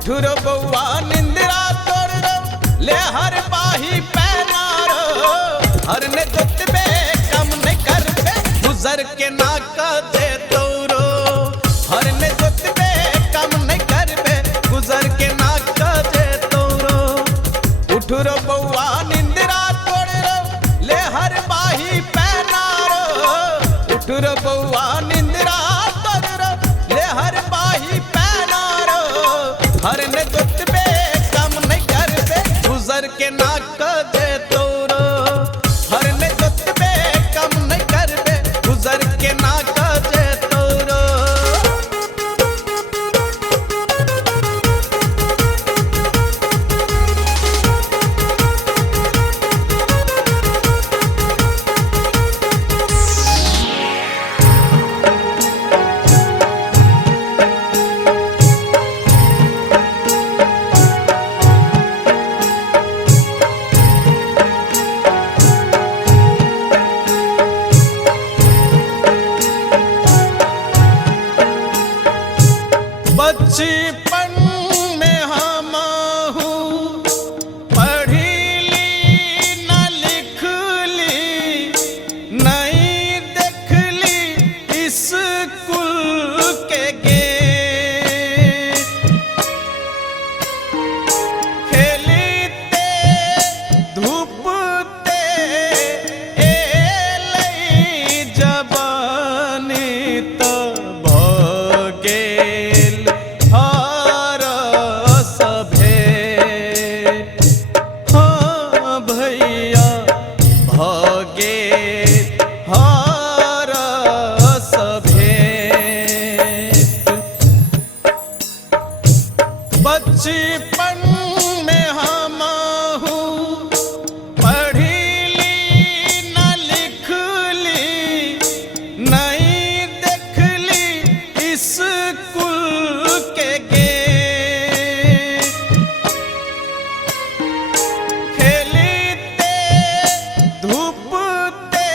उठुरो बउआ निंदिरा तोड़ रो ले हर पाही पैनारो हर ने दुतबे कम नहीं कर बे गुजर के ना का दे तोरो हर ने दुतबे कम नहीं कर बे गुजर के ना का दे तोरो उठुरो बउआ निंदिरा तोड़ रो ले हर पाही पैनारो उठुरो बउआ निंदिरा तोड़ रो ले हर पाही पैनारो हर ने दुतबे कम नहीं कर बे गुजर के ना का दे तोरो हर ने दुतबे कम नहीं कर बे गुजर के ना का दे तोरो बचपन में हम पढ़ी ली न लिख ली नहीं देख ली स्कूल के गेट खेलते धूपते एलई जबानी तो भगेल हर सभे हाँ भैया भगे हर सभे बचपन में हम पढ़ी ली न लिख ली नहीं देख ली स्कूल के गेट खेलते धूपते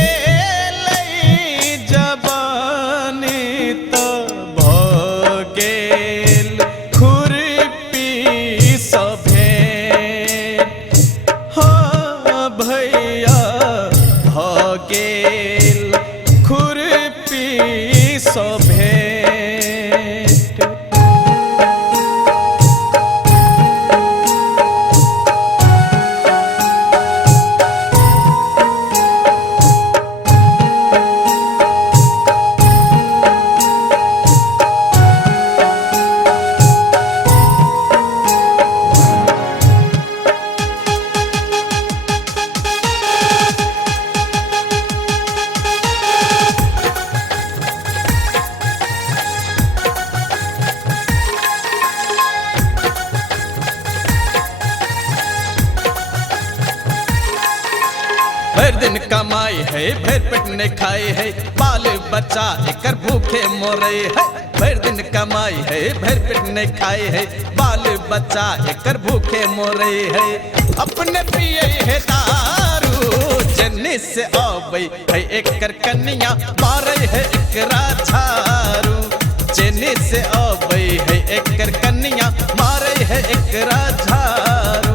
एलई जबानी तो भगेल खुरपी सभे हाँ भैया भगेल खुरपी सभे भर दिन कमाई है भर पेट ने खाई है बाल बच्चा एकर भूखे मोरे है भर दिन कमाई है भर पेट ने खाई है बाल बच्चा एकर भूखे मोरे है अपने पिए है दारू जन्नी से आवे है एकर कन्या मारे है एकरा झारू जन्नी से आवे है एकर कन्या मारे है एकरा झारू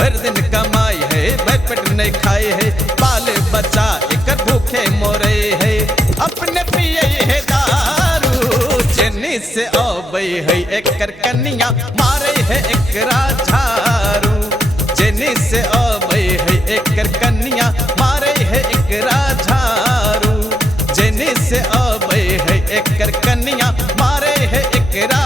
भर दिन कमाई है भर पेट नहीं खाई है बाल बच्चा एकर भूखे मोरे है अपने पिए है दारू जन्नी से आवे है एकर कन्या मारे है एकरा झारू जन्नी से आवे है एकर कन्या मारे है एकरा झारू जन्नी से आवे है एकर कन्या मारे है एकरा